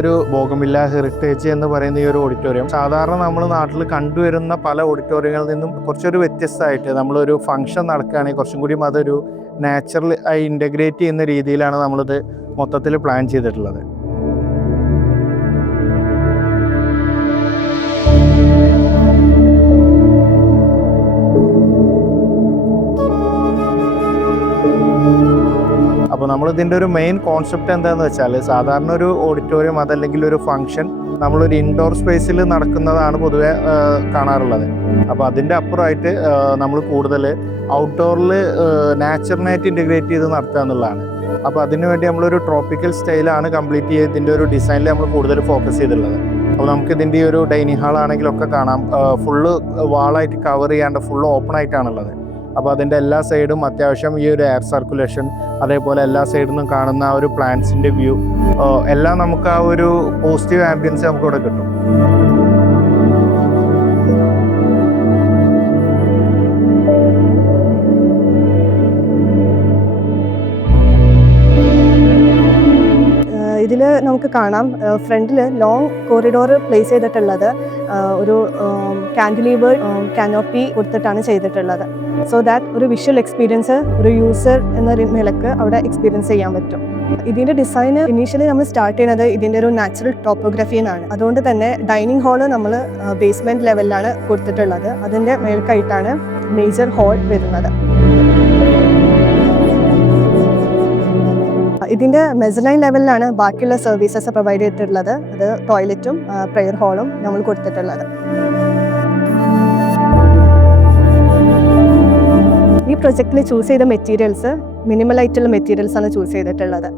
ഒരു bougainvillea heritage എന്ന് പറയുന്ന ഈ ഒരു ഓഡിറ്റോറിയം സാധാരണ നമ്മൾ നാട്ടിൽ കണ്ടുവരുന്ന പല ഓഡിറ്റോറിയങ്ങളിൽ നിന്നും കുറച്ചൊരു വ്യത്യസ്തമായിട്ട് നമ്മളൊരു ഫംഗ്ഷൻ നടക്കുകയാണെങ്കിൽ കുറച്ചും കൂടി അതൊരു നാച്ചുറൽ ആയി ഇൻ്റഗ്രേറ്റ് ചെയ്യുന്ന രീതിയിലാണ് നമ്മളിത് മൊത്തത്തിൽ പ്ലാൻ ചെയ്തിട്ടുള്ളത്. അപ്പോൾ നമ്മളിതിൻ്റെ ഒരു മെയിൻ കോൺസെപ്റ്റ് എന്താണെന്ന് വെച്ചാൽ സാധാരണ ഒരു ഓഡിറ്റോറിയം അതല്ലെങ്കിൽ ഒരു ഫംഗ്ഷൻ നമ്മളൊരു ഇൻഡോർ സ്പേസിൽ നടക്കുന്നതാണ് പൊതുവെ കാണാറുള്ളത്. അപ്പോൾ അതിൻ്റെ അപ്പുറമായിട്ട് നമ്മൾ കൂടുതൽ ഔട്ട്ഡോറിൽ നാച്ചുറലായിട്ട് ഇൻറ്റഗ്രേറ്റ് ചെയ്ത് നടത്തുക എന്നുള്ളതാണ്. അപ്പോൾ അതിനുവേണ്ടി നമ്മളൊരു ട്രോപ്പിക്കൽ സ്റ്റൈലാണ് കംപ്ലീറ്റ് ചെയ്ത് ഇതിൻ്റെ ഒരു ഡിസൈനിൽ നമ്മൾ കൂടുതൽ ഫോക്കസ് ചെയ്തിട്ടുള്ളത്. അപ്പോൾ നമുക്കിതിൻ്റെ ഈ ഒരു ഡൈനിങ് ഹാൾ ആണെങ്കിലൊക്കെ കാണാം, ഫുള്ള് വാളായിട്ട് കവർ ചെയ്യാണ്ട് ഫുള്ള് ഓപ്പൺ ആയിട്ടാണുള്ളത്. അപ്പോൾ അതിൻ്റെ എല്ലാ സൈഡും അത്യാവശ്യം ഈ ഒരു എയർ സർക്കുലേഷൻ അതേപോലെ എല്ലാ സൈഡിൽ നിന്നും കാണുന്ന ആ ഒരു പ്ലാന്റ്സിൻ്റെ വ്യൂ എല്ലാം നമുക്ക് ആ ഒരു പോസിറ്റീവ് ആംബിയൻസ് നമുക്കിവിടെ കിട്ടും. ഇതിൽ നമുക്ക് കാണാം ഫ്രണ്ടിൽ ലോങ് കോറിഡോർ പ്ലേസ് ചെയ്തിട്ടുള്ളത് ഒരു കാൻഡിലീവേർഡ് കാനോപ്പി കൊടുത്തിട്ടാണ് ചെയ്തിട്ടുള്ളത്. സോ ദാറ്റ് ഒരു വിഷ്വൽ എക്സ്പീരിയൻസ് ഒരു യൂസർ എന്ന നിലക്ക് അവിടെ എക്സ്പീരിയൻസ് ചെയ്യാൻ പറ്റും. ഇതിൻ്റെ ഡിസൈൻ ഇനീഷ്യലി നമ്മൾ സ്റ്റാർട്ട് ചെയ്യുന്നത് ഇതിൻ്റെ ഒരു നാച്ചുറൽ ടോപ്പോഗ്രഫിന്നാണ്. അതുകൊണ്ട് തന്നെ ഡൈനിങ് ഹാള് നമ്മൾ ബേസ്മെൻറ്റ് ലെവലിലാണ് കൊടുത്തിട്ടുള്ളത്. അതിൻ്റെ മേൽക്കായിട്ടാണ് മേജർ ഹാൾ വരുന്നത്. ഇതിൻ്റെ മെസലൈൻ ലെവലിലാണ് ബാക്കിയുള്ള സർവീസസ് പ്രൊവൈഡ് ചെയ്തിട്ടുള്ളത്. അത് ടോയ്ലറ്റും പ്രെയർ ഹാളും നമ്മൾ കൊടുത്തിട്ടുള്ളത്. ഈ പ്രൊജക്റ്റിൽ ചൂസ് ചെയ്ത മെറ്റീരിയൽസ് മിനിമൽ ആയിട്ടുള്ള മെറ്റീരിയൽസ് ആണ് ചൂസ് ചെയ്തിട്ടുള്ളത്.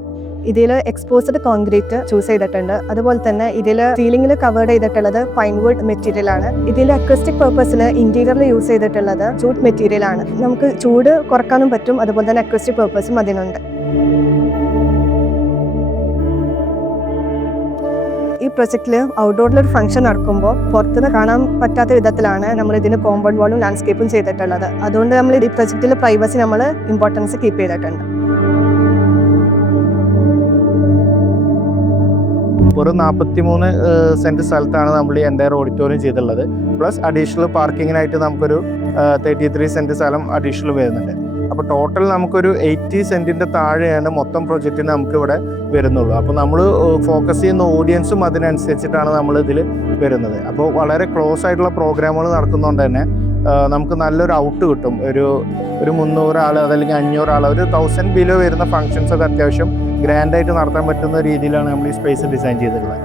ഇതിൽ എക്സ്പോസ്ഡ് കോൺക്രീറ്റ് ചൂസ് ചെയ്തിട്ടുണ്ട്. അതുപോലെ തന്നെ ഇതിൽ സീലിംഗിൽ കവേർഡ് ചെയ്തിട്ടുള്ളത് പൈൻവുഡ് മെറ്റീരിയൽ ആണ്. ഇതിൽ അക്വസ്റ്റിക് പർപ്പസിൽ ഇന്റീരിയറിൽ യൂസ് ചെയ്തിട്ടുള്ളത് ജൂട്ട് മെറ്റീരിയൽ ആണ്. നമുക്ക് ചൂട് കുറക്കാനും പറ്റും, അതുപോലെ തന്നെ അക്വസ്റ്റിക് പർപ്പസും അതിനുണ്ട്. ഈ പ്രൊജക്റ്റിൽ ഔട്ട്ഡോറിലൊരു ഫംഗ്ഷൻ നടക്കുമ്പോൾ പുറത്തുനിന്ന് കാണാൻ പറ്റാത്ത വിധത്തിലാണ് നമ്മൾ ഇതിന് കോമ്പൗണ്ട് വാളും ലാൻഡ്സ്കേപ്പും ചെയ്തിട്ടുള്ളത്. അതുകൊണ്ട് നമ്മൾ ഈ പ്രൊജക്റ്റിൽ പ്രൈവസി നമ്മൾ ഇമ്പോർട്ടൻസ് കീപ്പ് ചെയ്തിട്ടുണ്ട്. ഒരു 43 സെൻറ്റ് സ്ഥലത്താണ് നമ്മൾ ഈ എൻ്റയർ ഓഡിറ്റോറിയം ചെയ്തിട്ടുള്ളത്. പ്ലസ് അഡീഷണൽ പാർക്കിങ്ങിനായിട്ട് നമുക്കൊരു 33 സെൻറ്റ് സ്ഥലം അഡീഷണൽ വരുന്നുണ്ട്. അപ്പോൾ ടോട്ടൽ നമുക്കൊരു 80 സെൻറ്റിൻ്റെ താഴെയാണ് മൊത്തം പ്രൊജക്റ്റിന് നമുക്കിവിടെ വരുന്നുള്ളൂ. അപ്പോൾ നമ്മൾ ഫോക്കസ് ചെയ്യുന്ന ഓഡിയൻസും അതിനനുസരിച്ചിട്ടാണ് നമ്മൾ ഇതിൽ വരുന്നത്. അപ്പോൾ വളരെ ക്ലോസ് ആയിട്ടുള്ള പ്രോഗ്രാമുകൾ നടക്കുന്നതുകൊണ്ട് തന്നെ നമുക്ക് നല്ലൊരു ഔട്ട് കിട്ടും. ഒരു 300 ആൾ അതല്ലെങ്കിൽ 500 ആൾ, ഒരു 1000 ബിലോ വരുന്ന ഫങ്ഷൻസൊക്കെ അത്യാവശ്യം ഗ്രാൻഡായിട്ട് നടത്താൻ പറ്റുന്ന രീതിയിലാണ് നമ്മൾ ഈ സ്പേസ് ഡിസൈൻ ചെയ്തിട്ടുള്ളത്.